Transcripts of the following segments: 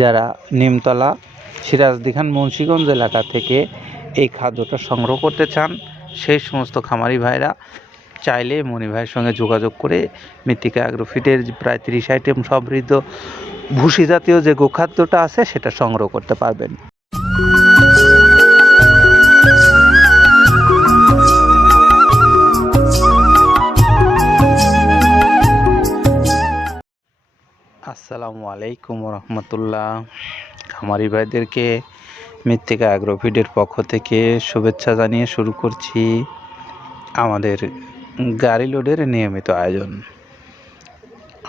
যারা নিমতলা সিরাজদিখান মুন্সীগঞ্জ এলাকা থেকে এই খাদ্যটা সংগ্রহ করতে চান, সেই সমস্ত খামারি ভাইরা চাইলে মনি ভাইয়ের সঙ্গে যোগাযোগ করে মৃত্তিকা অ্যাগ্রোফিটের প্রায় তিরিশ আইটেম সমৃদ্ধ ভুসি জাতীয় যে গোখাদ্যটা আছে সেটা সংগ্রহ করতে পারবেন। আসসালামু আলাইকুম রহমতুল্লাহ। খামারি ভাইদেরকে মৃত্তিকা অ্যাগ্রোফিডের পক্ষ থেকে শুভেচ্ছা জানিয়ে শুরু করছি আমাদের গাড়ি লোডের নিয়মিত আয়োজন।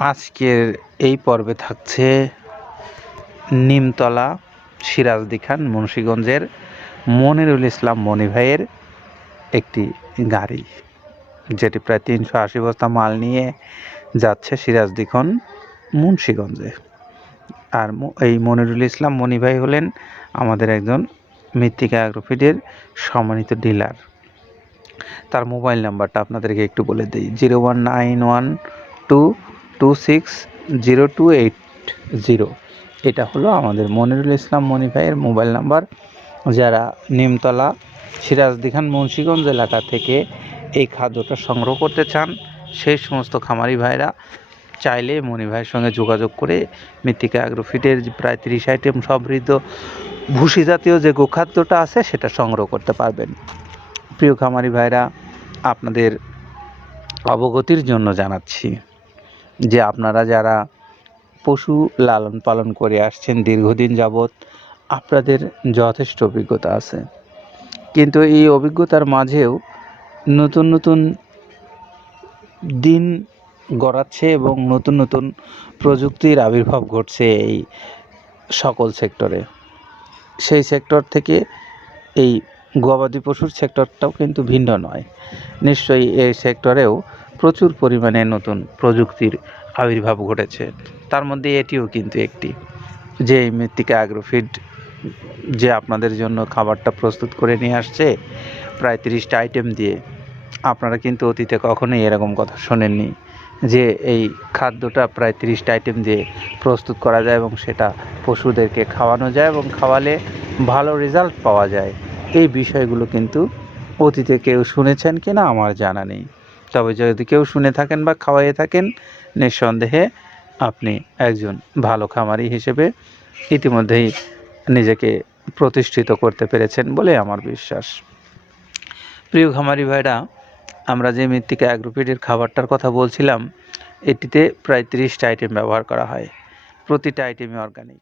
আজকের এই পর্বে থাকছে নিমতলা সিরাজদি খান মুন্সীগঞ্জের মনিরুল ইসলাম মনি ভাইয়ের একটি গাড়ি, যেটি প্রায় তিনশো আশি বস্তা মাল নিয়ে যাচ্ছে সিরাজদি খান মুন্সীগঞ্জে। আর এই মনিরুল ইসলাম মনি ভাই হলেন আমাদের একজন মৃত্তিকা অ্যাগ্রোফিডের সম্মানিত ডিলার। তার মোবাইল নাম্বারটা আপনাদেরকে একটু বলে দিই, zero one nine one two two six zero two eight zero. এটা হলো আমাদের মনিরুল ইসলাম মনি ভাইয়ের মোবাইল নাম্বার। যারা নিমতলা সিরাজদিখান মুন্সীগঞ্জ এলাকা থেকে এই খাদ্যটা সংগ্রহ করতে চান, সেই সমস্ত খামারি ভাইরা চাইলে মনি ভাইয়ের সঙ্গে যোগাযোগ করে মৃত্তিকা অ্যাগ্রোফিটের প্রায় তিরিশ আইটেম সমৃদ্ধ ভুসি জাতীয় যে গোখাদ্যটা আছে সেটা সংগ্রহ করতে পারবেন। প্রিয় খামারি ভাইরা, আপনাদের অবগতির জন্য জানাচ্ছি যে আপনারা যারা পশু লালন পালন করে আসছেন দীর্ঘদিন যাবৎ, আপনাদের যথেষ্ট অভিজ্ঞতা আছে। কিন্তু এই অভিজ্ঞতার মাঝেও নতুন নতুন দিন গড়াচ্ছে এবং নতুন নতুন প্রযুক্তির আবির্ভাব ঘটছে এই সকল সেক্টরে সেই সেক্টর থেকে এই গবাদি পশুর সেক্টরটাও কিন্তু ভিন্ন নয়। নিশ্চয়ই এই সেক্টরেও প্রচুর পরিমাণে নতুন প্রযুক্তির আবির্ভাব ঘটেছে। তার মধ্যে এটিও কিন্তু একটি। যে এই মৃত্তিকা অ্যাগ্রোফিড যে আপনাদের জন্য খাবারটা প্রস্তুত করে নিয়ে আসছে, প্রায় তিরিশটা আইটেম দিয়ে, আপনারা কিন্তু অতীতে কখনোই এরকম কথা শোনেননি। যে এই খাদ্যটা প্রায় তিরিশটা আইটেম দিয়ে প্রস্তুত করা যায় এবং সেটা পশুদেরকে খাওয়ানো যায় এবং খাওয়ালে ভালো রেজাল্ট পাওয়া যায়। এই বিষয়গুলো কিন্তু অতীতে কেউ শুনেছেন কি না আমার জানা নেই। তবে যদি কেউ শুনে থাকেন বা খাওয়াইয়ে থাকেন, নিঃসন্দেহে আপনি একজন ভালো খামারি হিসেবে ইতিমধ্যেই নিজেকে প্রতিষ্ঠিত করতে পেরেছেন বলে আমার বিশ্বাস। প্রিয় খামারি ভাইরা আমরা যে মৃত্তিকা অ্যাগ্রোফিডের খাবারটার কথা বলছিলাম, এটিতে প্রায় তিরিশটা আইটেম ব্যবহার করা হয়। প্রতিটা আইটেমই অর্গানিক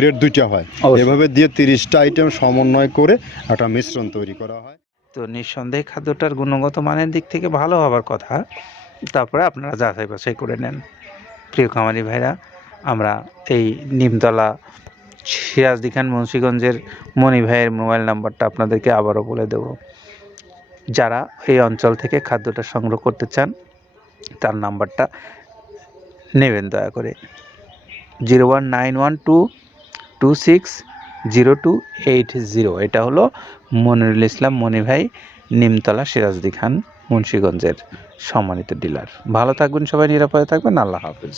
গ্রেড দুইটা হয়। এভাবে দিয়ে তিরিশটা আইটেম সমন্বয় করে একটা মিশ্রণ তৈরি করা হয়। তো নিঃসন্দেহে খাদ্যটার গুণগত মানের দিক থেকে ভালো হওয়ার কথা। তারপরে আপনারা যাচাই বাছাই করে নেন। প্রিয় খামারি ভাইরা আমরা এই নিমতলা সিরাজদি খান মুন্সীগঞ্জের মণি ভাইয়ের মোবাইল নাম্বারটা আপনাদেরকে আবারও বলে দেব। যারা এই অঞ্চল থেকে খাদ্যটা সংগ্রহ করতে চান তার নাম্বারটা নেবেন দয়া করে। Zero one nine one two two six zero two eight zero এটা হলো মনিরুল ইসলাম মনিভাই নিমতলা সিরাজদি খান, মুন্সীগঞ্জের সম্মানিত ডিলার ভালো থাকবেন সবাই, নিরাপদে থাকবেন। আল্লাহ হাফিজ।